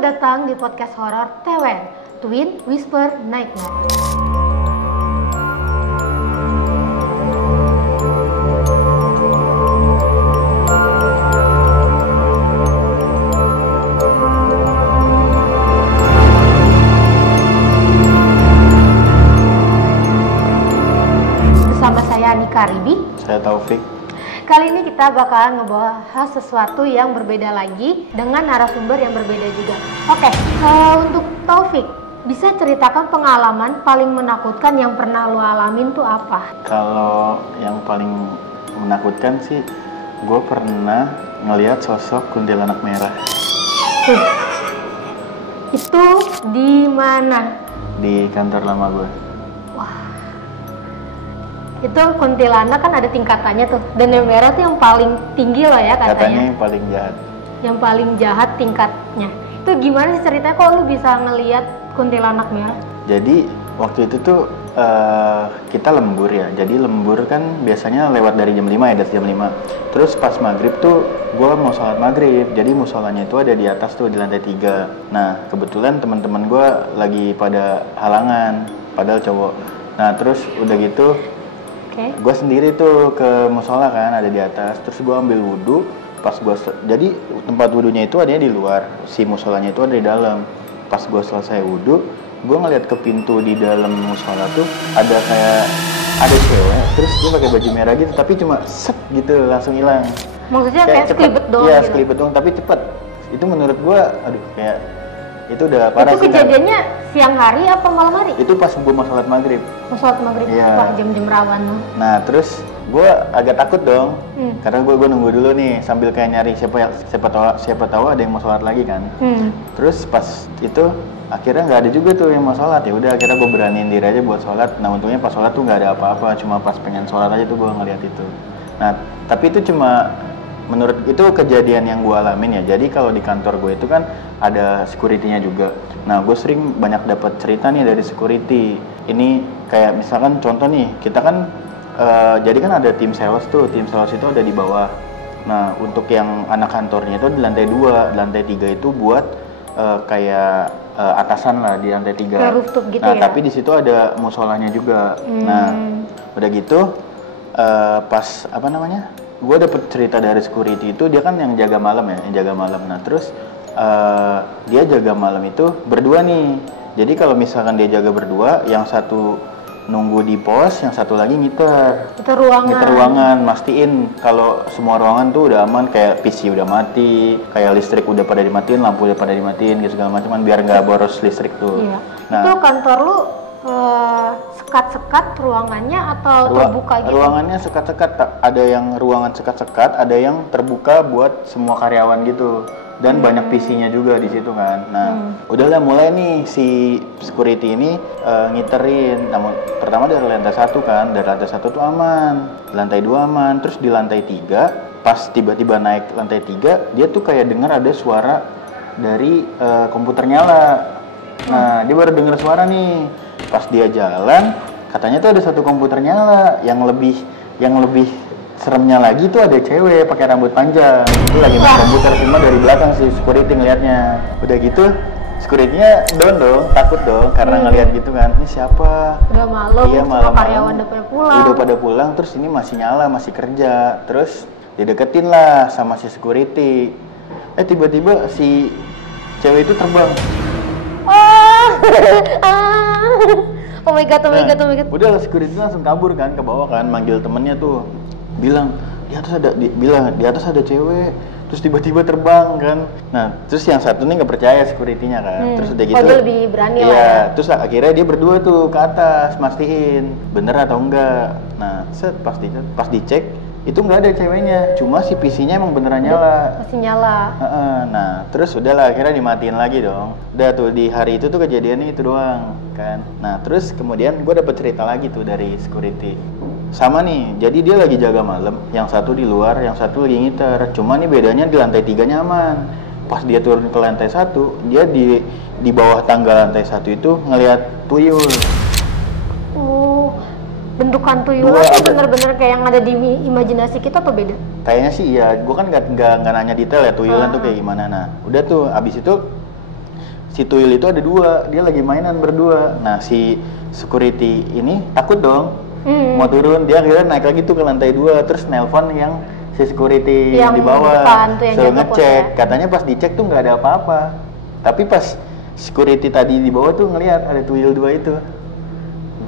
Selamat datang di podcast horor TWN, Twin Whisper Nightmare. Bersama saya Anika Ribi. Saya Taufik. Kali ini kita bakalan ngebahas sesuatu yang berbeda lagi dengan narasumber yang berbeda juga. Oke, untuk Taufik, bisa ceritakan pengalaman paling menakutkan yang pernah lo alamin tuh apa? Kalau yang paling menakutkan sih, gue pernah ngelihat sosok kuntilanak merah Itu di mana? di kantor lama gue. Itu kuntilanak kan ada tingkatannya tuh, dan yang merah tuh yang paling tinggi loh ya katanya. Katanya yang paling jahat. Yang paling jahat tingkatnya. Itu gimana sih ceritanya kok lu bisa ngelihat kuntilanak merah? Jadi waktu itu tuh kita lembur ya. Jadi lembur kan biasanya lewat dari jam 5 ya, dari jam 5. Terus pas maghrib tuh gue mau sholat maghrib. Jadi musolanya itu ada di atas tuh di lantai 3. Nah kebetulan teman-teman gue lagi pada halangan, padahal cowok. Nah terus udah gitu gue sendiri tuh ke musola kan, ada di atas. Terus gue ambil wudhu. Pas gue jadi tempat wudhunya itu adanya di luar, si musolanya itu ada di dalam. Pas gue selesai wudhu, gue ngeliat ke pintu di dalam musola tuh ada kayak ada cewek. Terus dia pakai baju merah gitu, tapi cuma set gitu langsung hilang. Maksudnya kayak sekelibet doang? Iya, gitu? sekelibet doang, tapi cepet. Itu menurut gue, aduh kayak itu udah parah. Itu kejadiannya siang hari apa malam hari? Itu pas gue mau sholat maghrib. Mau sholat maghrib, iya. Wah jam-jam rawan. Nah terus gue agak takut dong, karena gue nunggu dulu nih sambil kayak nyari siapa tahu ada yang mau sholat lagi kan. Terus pas itu akhirnya nggak ada juga tuh yang mau sholat. Ya udah akhirnya gue beraniin diri aja buat sholat. Nah untungnya pas sholat tuh nggak ada apa-apa, cuma pas pengen sholat aja tuh gue ngeliat itu. Nah tapi itu cuma menurut itu kejadian yang gue alamin ya. Jadi kalau di kantor gue itu kan ada security-nya juga. Nah gue sering banyak dapat cerita nih dari security. Ini kayak misalkan contoh nih, kita kan jadi kan ada tim sales tuh. Tim sales itu ada di bawah. Nah untuk yang anak kantornya itu di lantai 2, lantai 3 itu buat kayak atasan lah di lantai 3. Kayak rooftop gitu nah ya? tapi di situ ada musolanya juga. Nah udah gitu pas apa namanya? Gue dapet cerita dari security itu, dia kan yang jaga malam ya, yang jaga malam. Nah terus dia jaga malam itu berdua nih. Jadi kalau misalkan dia jaga berdua, yang satu nunggu di pos, yang satu lagi ngiter ruangan, mastiin kalau semua ruangan tuh udah aman, kayak PC udah mati, kayak listrik udah pada dimatiin, lampu udah pada dimatiin, gitu segala macam, biar nggak boros listrik tuh. Iya. Nah, itu kantor lu sekat-sekat ruangannya atau terbuka gitu? Ruangannya sekat-sekat, ada yang ruangan sekat-sekat, ada yang terbuka buat semua karyawan gitu. Dan banyak PC-nya juga di situ kan. Nah, udahlah mulai nih si security ini ngiterin. Namun pertama dari lantai 1 kan, dari lantai 1 tuh aman, lantai 2 aman, terus di lantai 3 pas tiba-tiba naik lantai 3, dia tuh kayak dengar ada suara dari komputer nyala. Nah, dia baru dengar suara nih. Pas dia jalan, katanya tuh ada satu komputer nyala. Yang lebih seremnya lagi tuh ada cewek pakai rambut panjang. Itu lagi main komputer, cuma dari belakang si security ngeliatnya. Udah gitu, security-nya down dong, takut dong karena ngeliat gitu kan. Ini siapa? Udah malam, iya, semua karyawan udah pada pulang. Udah pada pulang, terus ini masih nyala, masih kerja. Terus dideketin lah sama si security. Tiba-tiba si cewek itu terbang. Oh my god. Udah security langsung kabur kan ke bawah kan, manggil temennya tuh, bilang di atas ada cewek, terus tiba-tiba terbang kan. Nah terus yang satu nih nggak percaya security-nya kan. Terus udah gitu dia lebih berani iya, lah ya. Terus akhirnya dia berdua tuh ke atas mastiin bener atau enggak. Nah pas dicek itu nggak ada ceweknya, cuma si PC-nya emang beneran nyala. Masih nyala. Nah terus udahlah akhirnya dimatiin lagi dong. Udah tuh di hari itu tuh kejadiannya itu doang kan. Nah terus kemudian gue dapet cerita lagi tuh dari security. Sama nih, jadi dia lagi jaga malam, yang satu di luar, yang satu lagi ngiter. Cuma nih bedanya di lantai 3 nyaman. Pas dia turun ke lantai 1, dia di bawah tangga lantai 1 itu ngelihat tuyul. Bentukan tuyul itu bener-bener kayak yang ada di imajinasi kita atau beda? Kayaknya sih iya, gue kan nggak nanya detail ya tuyulan tuh kayak gimana. Nah udah tuh abis itu si tuyul itu ada dua, dia lagi mainan berdua. Nah si security ini takut dong, mau turun, dia akhirnya naik lagi tuh ke lantai 2, terus nelpon yang si security yang di bawah, suruh ngecek. Katanya pas dicek tuh nggak ada apa-apa, tapi pas security tadi di bawah tuh ngelihat ada tuyul 2 itu.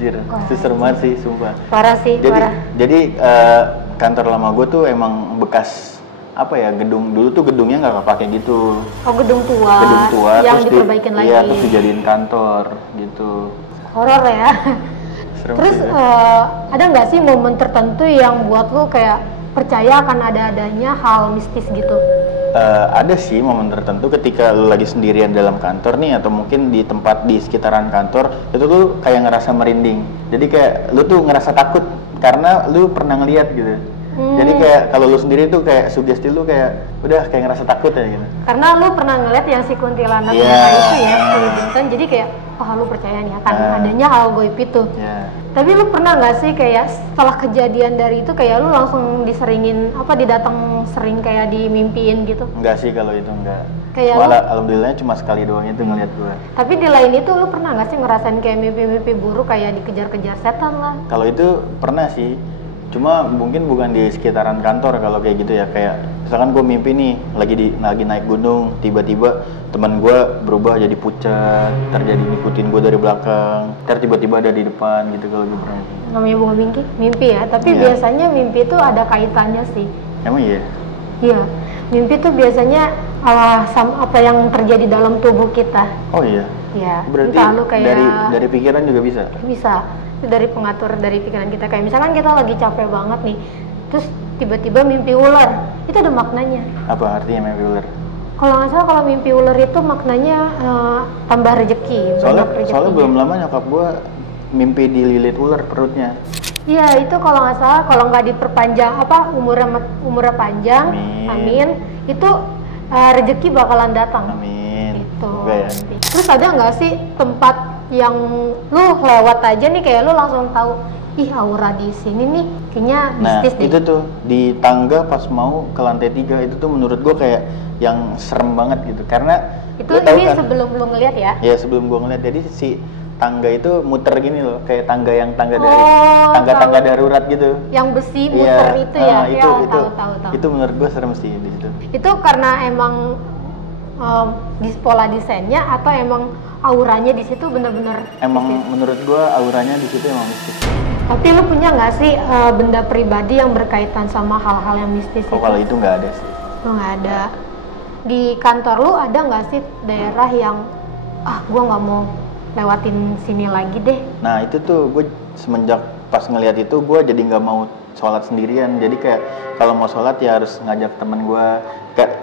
Anjir, itu serem banget sih, sumpah. Parah sih, parah. Jadi kantor lama gue tuh emang bekas apa ya, gedung dulu tuh gedungnya nggak kepake gitu. Oh, gedung tua yang terus diperbaikin lagi. Iya, terus dijadiin kantor gitu. Horor ya. Serem. Terus ada nggak sih momen tertentu yang buat lu kayak percaya akan adanya hal mistis gitu? Ada sih momen tertentu ketika lu lagi sendirian dalam kantor nih, atau mungkin di tempat di sekitaran kantor, itu tuh kayak ngerasa merinding. Jadi kayak lu tuh ngerasa takut karena lu pernah ngeliat gitu. Jadi kayak kalau lu sendiri tuh kayak sugesti lu kayak udah kayak ngerasa takut ya gitu. Karena lu pernah ngeliat yang si kuntilanak itu ya, Bintang, jadi kayak wah lu percaya nih akan adanya hal goib itu. Tapi lu pernah nggak sih kayak setelah kejadian dari itu kayak lu langsung diseringin didatang sering kayak dimimpiin gitu? Enggak sih kalau itu enggak. Kayak malah alhamdulillah cuma sekali doang itu ngeliat gua. Tapi di lain itu lu pernah nggak sih ngerasain kayak mimpi-mimpi buruk kayak dikejar-kejar setan lah? Kalau itu pernah sih. Cuma mungkin bukan di sekitaran kantor kalau kayak gitu ya, kayak misalkan gue mimpi nih lagi naik gunung, tiba-tiba teman gue berubah jadi pucat, terjadi ngikutin gue dari belakang, tiba-tiba ada di depan gitu kalau gue pernah. Namanya bukan mimpi ya, tapi biasanya mimpi itu ada kaitannya sih. Emang iya? Iya, mimpi itu biasanya sama apa yang terjadi dalam tubuh kita. Oh iya? Iya. Berarti dari pikiran juga bisa? Bisa. Dari pengatur dari pikiran kita, kayak misalkan kita lagi capek banget nih, terus tiba-tiba mimpi ular, itu ada maknanya. Apa artinya mimpi ular? Kalau nggak salah kalau mimpi ular itu maknanya tambah rezeki. Soalnya belum lama nyokap gue mimpi dililit ular perutnya. Iya, itu kalau nggak salah, kalau nggak diperpanjang umurnya panjang, amin, itu rezeki bakalan datang. Amin. Itu. Ya. Terus ada nggak sih tempat yang lu lewat aja nih kayak lu langsung tahu, ih aura di sini nih kayaknya mistis deh. Itu tuh di tangga pas mau ke lantai 3 itu tuh menurut gua kayak yang serem banget gitu, karena itu ini kan, sebelum lu ngeliat ya? Ya sebelum gua ngeliat, jadi si tangga itu muter gini loh, kayak tangga darurat gitu. Yang besi muter itu ya? Tahu. Itu menurut gua serem sih di situ. Itu karena emang pola desainnya atau emang auranya di situ bener-bener emang mistis? Menurut gua auranya di situ emang mistis. Tapi lu punya nggak sih benda pribadi yang berkaitan sama hal-hal yang mistis itu? Kalau itu nggak ada sih. Oh, nggak ada. Di kantor lu ada nggak sih daerah yang gua nggak mau lewatin sini lagi deh? Nah itu tuh gue semenjak pas ngelihat itu gue jadi nggak mau sholat sendirian. Jadi kayak kalau mau sholat ya harus ngajak temen gue.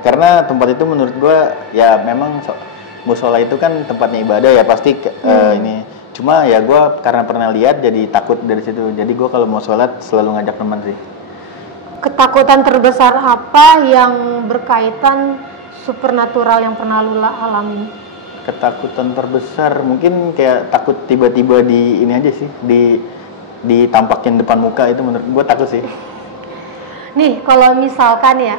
Karena tempat itu menurut gue ya memang musola itu kan tempatnya ibadah ya pasti ini. Cuma ya gue karena pernah lihat jadi takut dari situ. Jadi gue kalau mau sholat selalu ngajak teman sih. Ketakutan terbesar apa yang berkaitan supernatural yang pernah lu alami? Ketakutan terbesar mungkin kayak takut tiba-tiba di ini aja sih, ditampakin depan muka, itu menurut gue takut sih. Nih kalau misalkan ya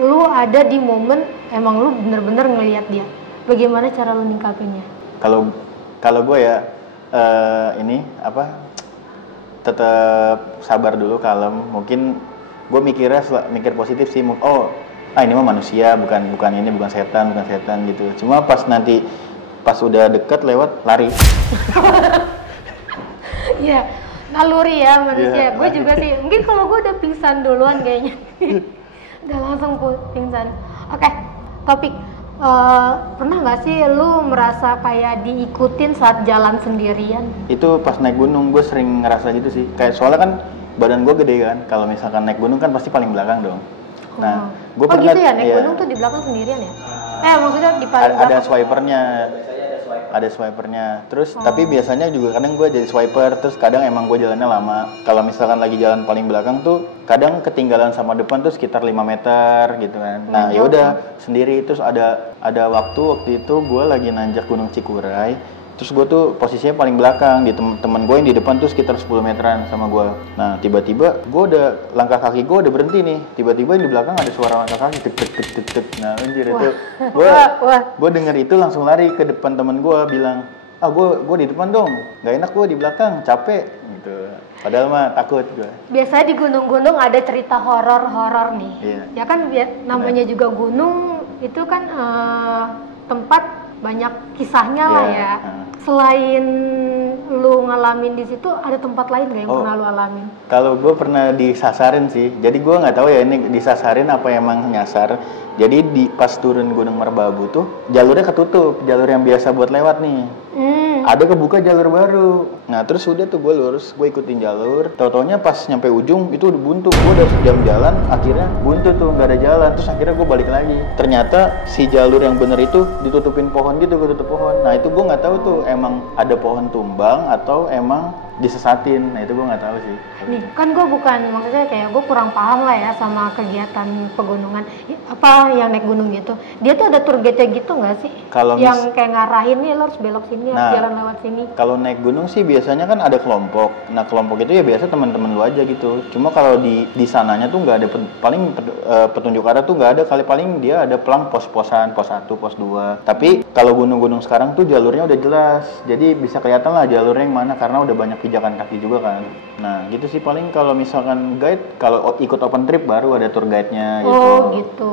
lu ada di momen emang lu bener-bener ngelihat dia, bagaimana cara lu ningkapinnya? Kalau gue ya tetap sabar dulu, kalem. Mungkin gue mikir positif sih. Ini mah manusia, bukan setan gitu. Cuma pas udah deket lewat lari. Iya, naluri ya manusia. Gue juga sih. Mungkin kalau gue udah pingsan duluan kayaknya. Udah langsung pingsan. Oke, topik. Pernah nggak sih lu merasa kayak diikutin saat jalan sendirian? Itu pas naik gunung gue sering ngerasa gitu sih. Kayak soalnya kan badan gue gede kan. Kalau misalkan naik gunung kan pasti paling belakang dong. Nah, gue pernah gitu ya, naik gunung tuh di belakang sendirian ya? Maksudnya di paling belakang? Ada swipernya. Terus tapi biasanya juga kadang gue jadi swiper, terus kadang emang gue jalannya lama. Kalau misalkan lagi jalan paling belakang tuh kadang ketinggalan sama depan tuh sekitar 5 meter gitu kan. Nah, ya udah sendiri. Terus ada waktu itu gue lagi nanjak Gunung Cikuray. Terus gue tuh posisinya paling belakang, di teman gue yang di depan tuh sekitar 10 meteran sama gue. Nah tiba-tiba gue udah, langkah kaki gue udah berhenti nih, tiba-tiba di belakang ada suara langkah kaki tek tek tek tek tek. Nah anjir itu gue denger itu langsung lari ke depan temen gue bilang, gue di depan dong, nggak enak gue di belakang, capek gitu. Padahal mah takut gue. Biasanya di gunung-gunung ada cerita horor-horor nih. Iya. Ya kan namanya juga gunung itu kan tempat banyak kisahnya lah ya. Selain lu ngalamin di situ, ada tempat lain gak yang pernah lu alamin? Kalau gue pernah disasarin sih, jadi gue nggak tahu ya ini disasarin apa emang nyasar. Jadi pas turun Gunung Merbabu tuh jalurnya ketutup, jalur yang biasa buat lewat nih. Ada kebuka jalur baru. Nah terus udah tuh gue lurus, gue ikutin jalur. Tau-taunya pas nyampe ujung itu udah buntu. Gue udah sejam jalan, akhirnya buntu tuh, nggak ada jalan. Terus akhirnya gue balik lagi. Ternyata si jalur yang bener itu ditutupin pohon gitu, ketutup pohon. Nah itu gue nggak tahu tuh emang ada pohon tumbang atau emang disesatin. Nah itu gue nggak tahu sih. Nih kan gue maksudnya kayak gue kurang paham lah ya sama kegiatan pegunungan. Apa yang naik gunung gitu. Dia tuh ada tour guide-nya gitu nggak sih? Yang kayak ngarahin nih lo harus belok sini, harus jalan lewat sini. Kalau naik gunung sih biasanya kan ada kelompok. Nah kelompok itu ya biasa teman-teman lu aja gitu. Cuma kalau di sananya tuh nggak ada petunjuk arah tuh nggak ada. Kali paling dia ada pelang pos-posan, pos 1, pos 2. Tapi kalau gunung-gunung sekarang tuh jalurnya udah jelas. Jadi bisa kelihatan lah jalurnya yang mana karena udah banyak pijakan kaki juga kan. Nah gitu sih paling kalau misalkan guide, kalau ikut open trip baru ada tour guide-nya gitu. Oh gitu.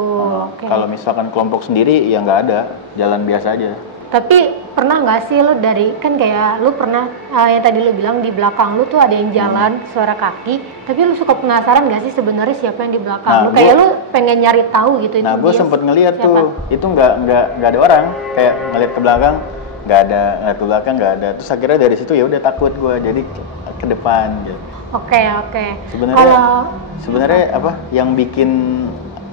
Okay. Kalau misalkan kelompok sendiri ya nggak ada, jalan biasa aja. Tapi pernah nggak sih lo kan kayak lo pernah yang tadi lo bilang di belakang lo tuh ada yang jalan suara kaki, tapi lo suka penasaran nggak sih sebenarnya siapa yang di belakang lo? Kayak lo pengen nyari tahu gitu. Nah gue sempet ngeliat tuh, itu nggak ada orang, kayak ngeliat ke belakang nggak ada, ngeliat ke belakang nggak ada. Terus akhirnya dari situ ya udah takut gue, jadi ke depan gitu. Oke. Sebenarnya apa yang bikin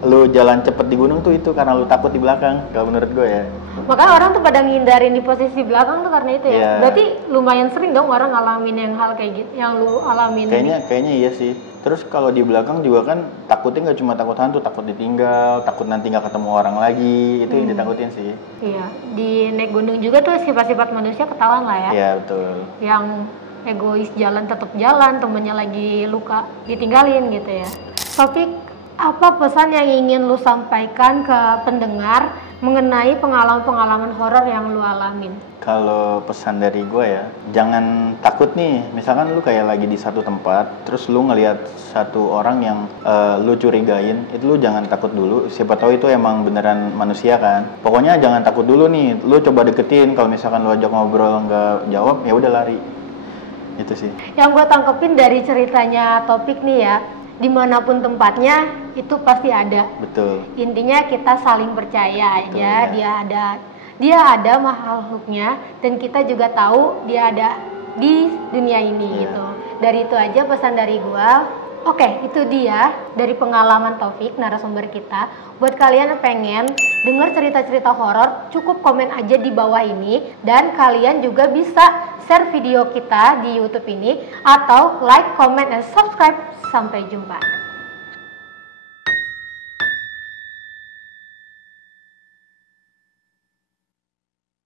lu jalan cepet di gunung tuh itu karena lu takut di belakang, kalau menurut gue ya. Makanya orang tuh pada ngindarin di posisi belakang tuh karena itu ya. Yeah. Berarti lumayan sering dong orang ngalamin yang hal kayak gitu, yang lu alamin. Kayaknya iya sih. Terus kalau di belakang juga kan takutnya nggak cuma takut hantu, takut ditinggal, takut nanti nggak ketemu orang lagi, itu yang ditakutin sih. Iya, di naik gunung juga tuh sifat-sifat manusia ketahuan lah ya. Iya betul. Yang egois jalan tetap jalan, temennya lagi luka ditinggalin gitu ya. Topik apa pesan yang ingin lu sampaikan ke pendengar mengenai pengalaman-pengalaman horor yang lu alamin? Kalau pesan dari gue ya, jangan takut nih. Misalkan lu kayak lagi di satu tempat, terus lu ngelihat satu orang yang lu curigain, itu lu jangan takut dulu. Siapa tahu itu emang beneran manusia kan. Pokoknya jangan takut dulu nih. Lu coba deketin. Kalau misalkan lu ajak ngobrol nggak jawab, ya udah lari. Itu sih. Yang gue tangkepin dari ceritanya Topik nih ya, dimanapun tempatnya itu pasti ada. Betul. Intinya kita saling percaya aja. Betul, ya. Dia ada makhluknya dan kita juga tahu dia ada di dunia ini gitu. Dari itu aja pesan dari gua. Oke, itu dia dari pengalaman Taufik, narasumber kita. Buat kalian yang pengen dengar cerita-cerita horor, cukup komen aja di bawah ini. Dan kalian juga bisa share video kita di YouTube ini atau like, comment, dan subscribe. Sampai jumpa.